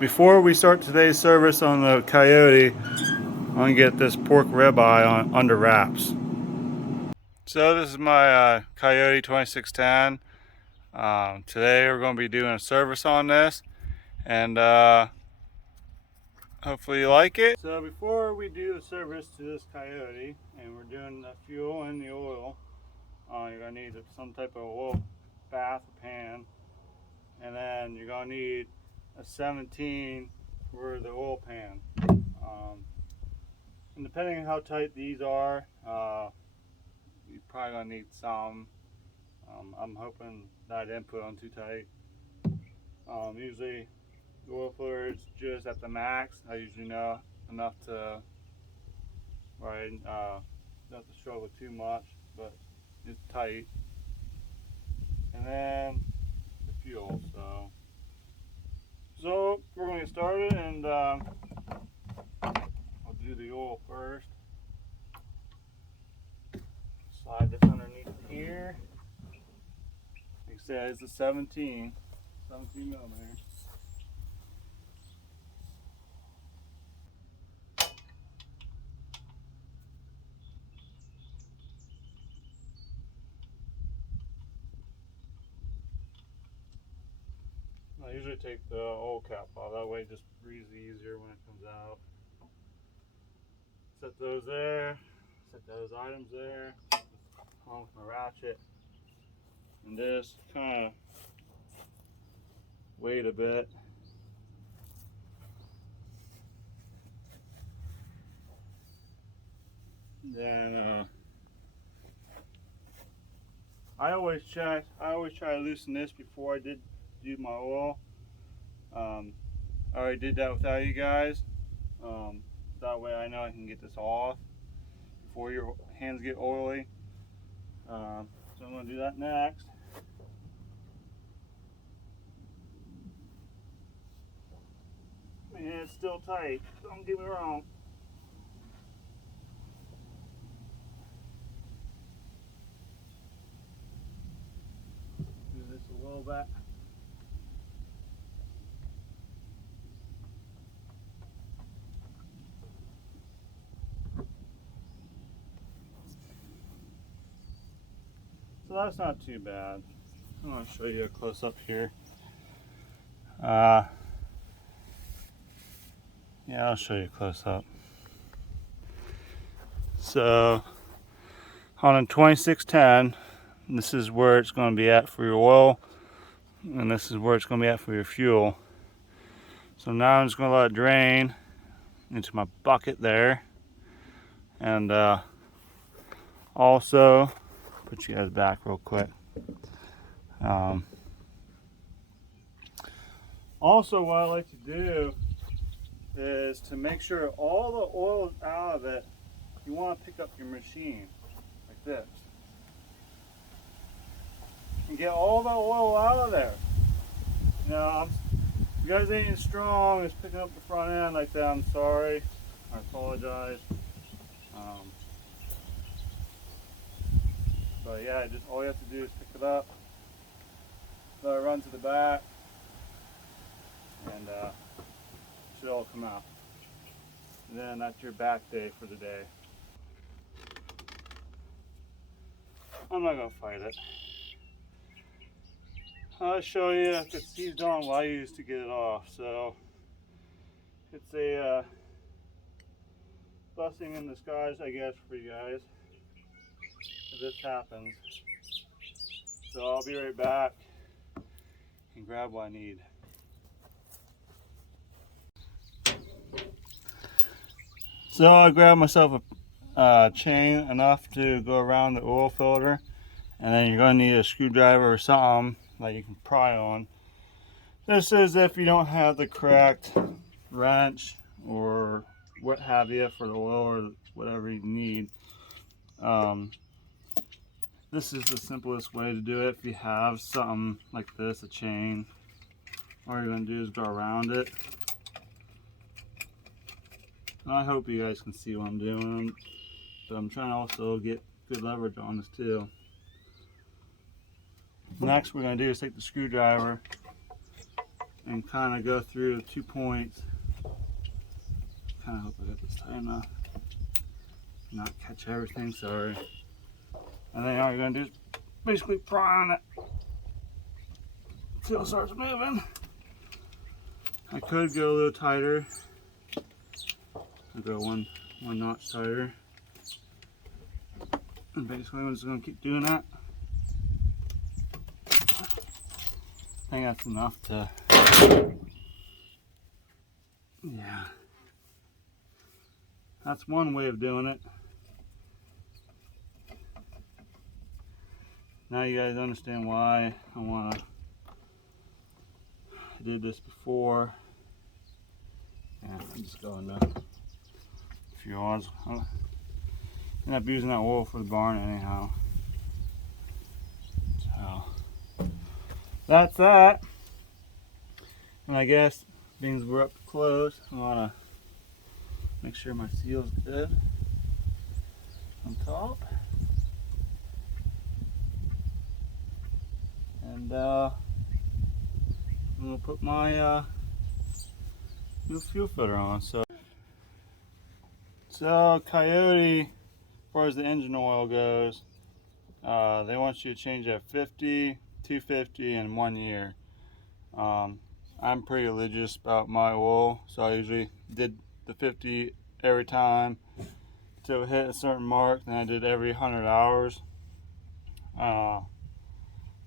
Before we start today's service on the Coyote, I'm going to get this pork ribeye on under wraps. So this is my Coyote 2610. Today we're going to be doing a service on this, and hopefully you like it. So before we do the service to this Coyote, and we're doing the fuel and the oil, you're going to need some type of oil bath or pan, and then you're going to need a 17 for the oil pan. And depending on how tight these are, you're probably going to need some. I'm hoping that I didn't put on too tight. Usually the oil fluid is just at the max. I usually know enough to where I not to struggle too much, but it's tight. And then the fuel. So we're going to get started, and I'll do the oil first. Slide this underneath here. Like I said, it's a 17 millimeter. I usually take the oil cap off, that way it just breathes easier when it comes out. Set those there, set those items there, along with my ratchet, and just kind of wait a bit. Then I always try to loosen this before I do my oil. I already did that without you guys. That way I know I can get this off before your hands get oily. So I'm going to do that next. Man, it's still tight, don't get me wrong. Do this a little bit. So that's not too bad. I'm going to show you a close up here. Yeah, I'll show you a close up. So on a 2610, this is where it's going to be at for your oil, and this is where it's going to be at for your fuel. So now I'm just going to let it drain into my bucket there, and also put you guys back real quick. Also, what I like to do is to make sure all the oil is out of it. You want to pick up your machine like this and get all the oil out of there. Now, if you guys ain't strong, just picking up the front end like that, I'm sorry. I apologize. But yeah, just all you have to do is pick it up, let it run to the back, and it should all come out. And then that's your back day for the day. I'm not gonna fight it. I'll show you if it's seized on what I use to get it off. So it's a blessing in disguise, I guess, for you guys if this happens. So I'll be right back and grab what I need. So I grabbed myself a chain enough to go around the oil filter, and then you're going to need a screwdriver or something that you can pry on. This is if you don't have the correct wrench or what have you for the oil or whatever you need. This is the simplest way to do it. If you have something like this, a chain, all you're going to do is go around it. And I hope you guys can see what I'm doing, but I'm trying to also get good leverage on this too. Next, we're going to do is take the screwdriver and kind of go through the 2 points. Kind of hope I got this tight enough. Not catch everything, sorry. And then all you're gonna do is basically pry on it until it starts moving. I could go a little tighter. I'll go one notch tighter. And basically I'm just gonna keep doing that. I think that's enough to, yeah. That's one way of doing it. Now you guys understand why I did this before. Yeah, I'm just going to a few odds. I'll end up using that oil for the barn anyhow. So that's that. And I guess being we're up close, I want to make sure my seal's good on top. And I'm gonna put my new fuel filter on. So Kioti, as far as the engine oil goes, they want you to change at 50, 250, and 1 year. I'm pretty religious about my oil, so I usually did the 50 every time till it hit a certain mark. Then I did every 100 hours.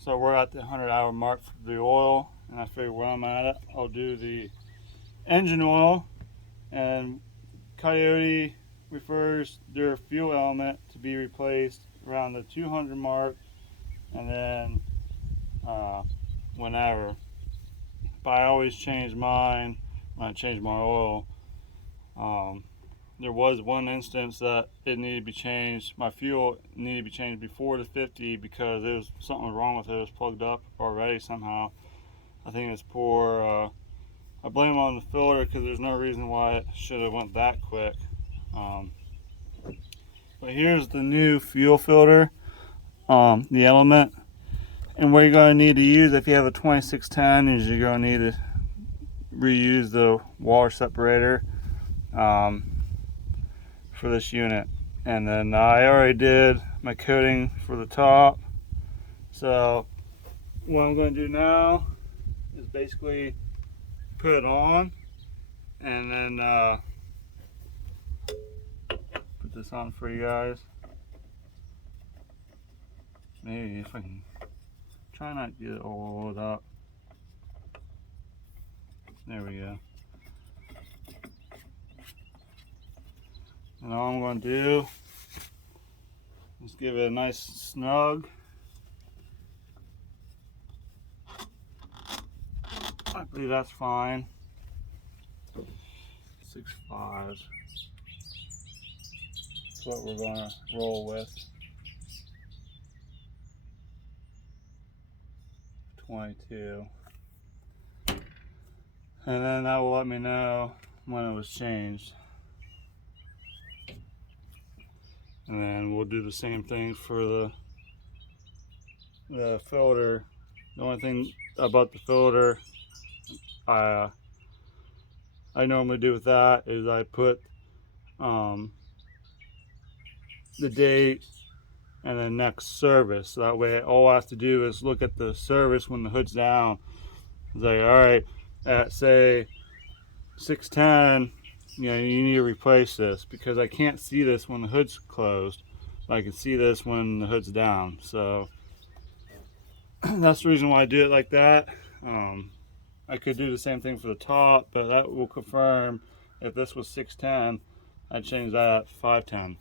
So we're at the 100-hour mark for the oil, and I figure where I'm at it, I'll do the engine oil. And Kioti refers their fuel element to be replaced around the 200 mark, and then whenever. But I always change mine when I change my oil. There was one instance that it needed to be changed. My fuel needed to be changed before the 50 because there was something wrong with it. It was plugged up already somehow. I think it's poor. I blame it on the filter because there's no reason why it should have went that quick. But here's the new fuel filter, the element. And what you're going to need to use if you have a 2610 is you're going to need to reuse the water separator for this unit. And then I already did my coating for the top. So what I'm going to do now is basically put it on and then put this on for you guys. Maybe if I can try not to get it all oiled up. There we go. And all I'm going to do is give it a nice snug. I believe that's fine. 6.5. That's what we're going to roll with. 22. And then that will let me know when it was changed. And then we'll do the same thing for the filter. The only thing about the filter I normally do with that is I put the date and the next service. So that way all I have to do is look at the service when the hood's down. It's like, all right, at say 610, you need to replace this, because I can't see this when the hood's closed. I can see this when the hood's down. So that's the reason why I do it like that. I could do the same thing for the top, but that will confirm if this was 610, I'd change that at 510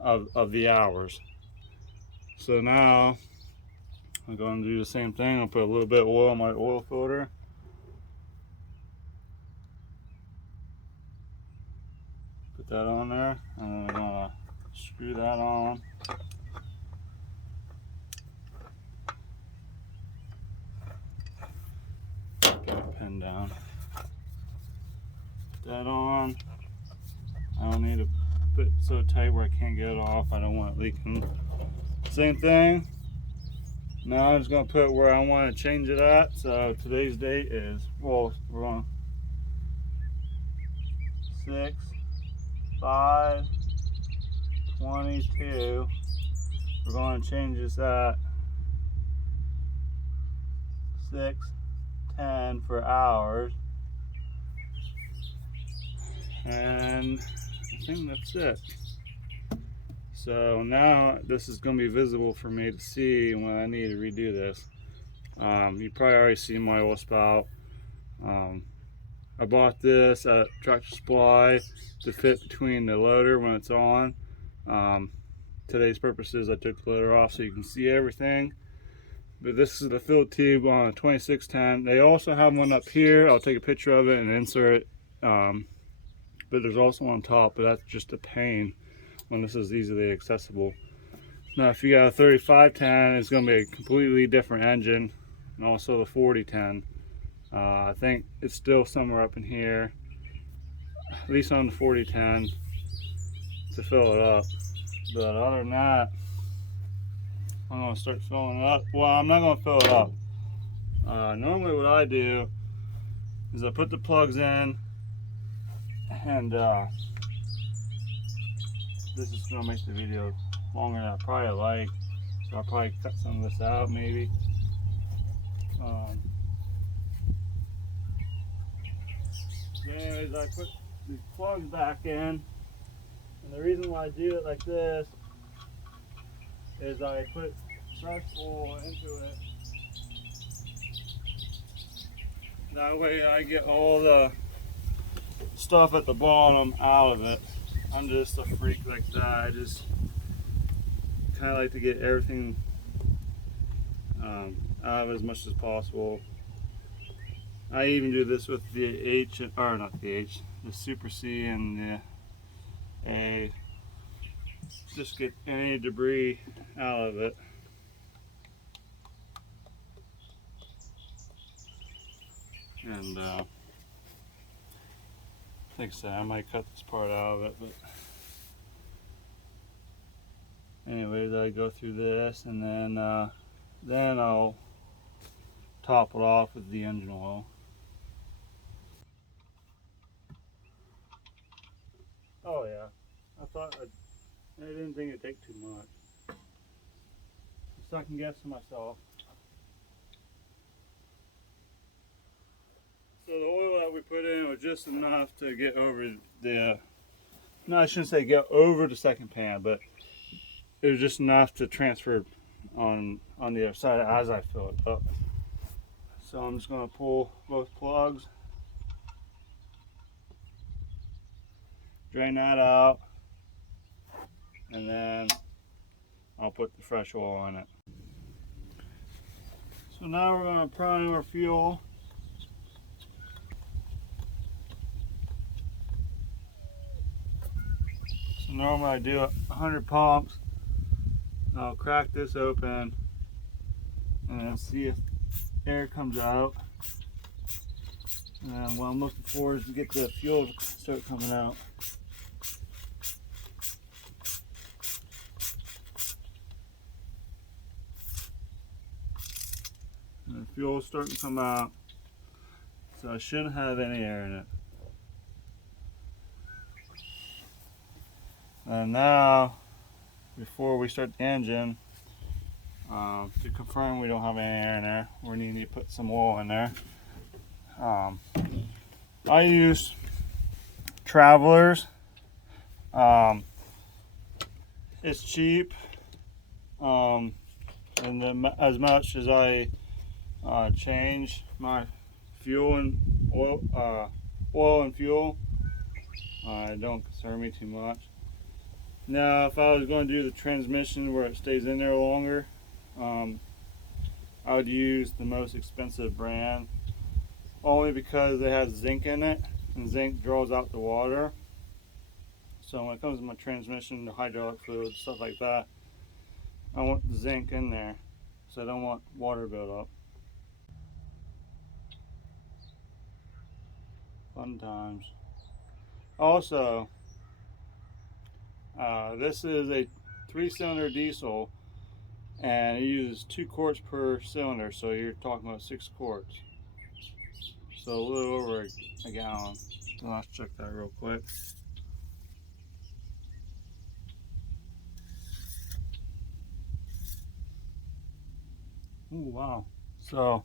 of the hours. So now I'm going to do the same thing. I'll put a little bit of oil on my oil filter. Put that on there, and then I'm going to screw that on. Get a pin down. Put that on. I don't need to put it so tight where I can't get it off. I don't want it leaking. Same thing Now I'm just gonna put where I want to change it at. So today's date is, well, we're on 6/5/22. We're going to change this at 6:10 for hours, and I think that's it. So now this is going to be visible for me to see when I need to redo this. You probably already seen my oil spout. I bought this at Tractor Supply to fit between the loader when it's on. Today's purposes, I took the loader off so you can see everything. But this is the fill tube on a 2610. They also have one up here. I'll take a picture of it and insert it. But there's also one on top, but that's just a pain when this is easily accessible. Now if you got a 3510, it's going to be a completely different engine, and also the 4010. I think it's still somewhere up in here, at least on the 4010, to fill it up. But other than that, I'm going to start filling it up. Well, I'm not going to fill it up. Normally what I do is I put the plugs in, and this is going to make the video longer than I probably like, so I'll probably cut some of this out maybe. Anyways, I put these plugs back in, and the reason why I do it like this is I put fresh oil into it. That way I get all the stuff at the bottom out of it. I'm just a freak like that. I just kind of like to get everything out of it as much as possible. I even do this with the H, or not the H, the Super C and the A. Just get any debris out of it. And like I said, I might cut this part out of it, but anyways, I go through this, and then I'll top it off with the engine oil. Oh yeah, I didn't think it'd take too much. Second guessing myself. So the oil that we put in was just enough to get over the, no, I shouldn't say get over the second pan, but it was just enough to transfer on the other side as I fill it up. So I'm just going to pull both plugs, drain that out, and then I'll put the fresh oil in it. So now we're going to prime our fuel. So normally I do 100 pumps. I'll crack this open and then see if air comes out. And what I'm looking for is to get the fuel to start coming out. And the fuel is starting to come out, so I shouldn't have any air in it. And now, before we start the engine, to confirm we don't have any air in there, we need to put some oil in there. I use Travelers. It's cheap, and as much as I change my fuel and oil and fuel, it don't concern me too much. Now, if I was going to do the transmission where it stays in there longer, I would use the most expensive brand, only because it has zinc in it, and zinc draws out the water. So when it comes to my transmission, the hydraulic fluid, stuff like that, I want the zinc in there, so I don't want water buildup. Fun times. Also, this is a 3-cylinder diesel, and it uses 2 quarts per cylinder, so you're talking about 6 quarts. So a little over a gallon. So let's check that real quick. Oh wow! So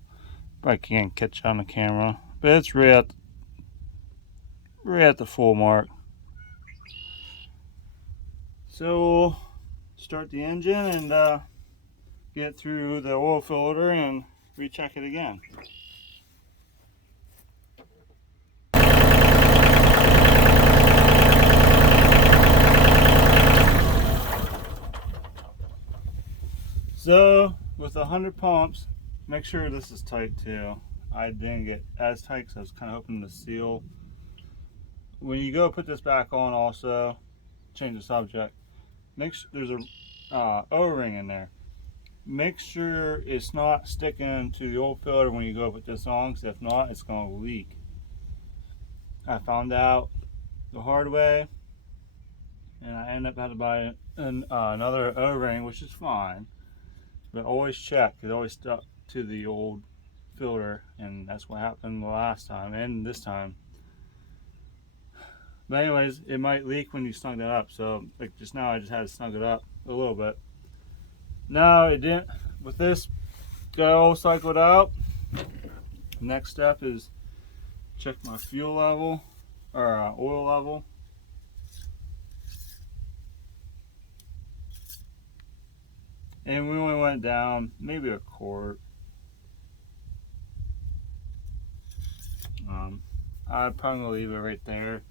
I can't catch on the camera, but it's right at the full mark. So we'll start the engine and get through the oil filter and recheck it again. So with 100 pumps, make sure this is tight too. I didn't get as tight because I was kind of hoping to seal. When you go put this back on, also change the subject. Make sure there's a O-ring in there. Make sure it's not sticking to the old filter when you go put this on, because if not, it's going to leak. I found out the hard way, and I ended up having to buy another O-ring, which is fine. But always check, it always stuck to the old filter, and that's what happened the last time and this time. But anyways, it might leak when you snug that up, so like just now I just had to snug it up a little bit. No, it didn't. With this, got all cycled out. Next step is check my fuel level, or oil level. And we only went down maybe a quart. I'm probably gonna leave it right there.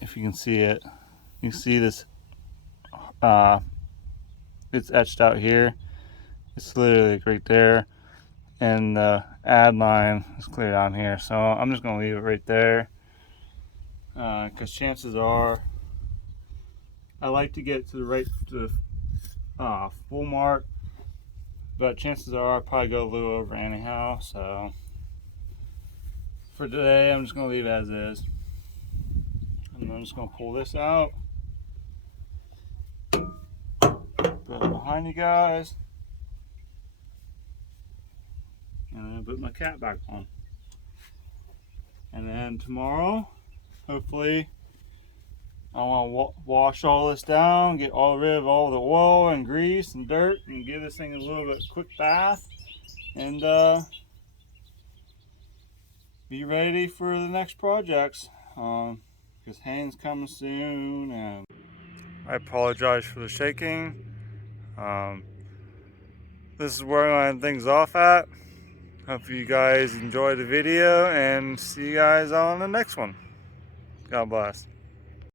If you can see it, you see this. It's etched out here. It's literally right there, and the add line is clear down here. So I'm just gonna leave it right there, because chances are, I like to get to the full mark, but chances are I'll probably go a little over anyhow. So for today, I'm just gonna leave it as is, and I'm just gonna pull this out, put it behind you guys, and then put my cap back on. And then tomorrow, hopefully, I want to wash all this down, get rid of all the oil and grease and dirt, and give this thing a little bit quick bath, and be ready for the next projects, because Haynes coming soon. And I apologize for the shaking. This is where I end things off at. Hope you guys enjoyed the video, and see you guys on the next one. God bless.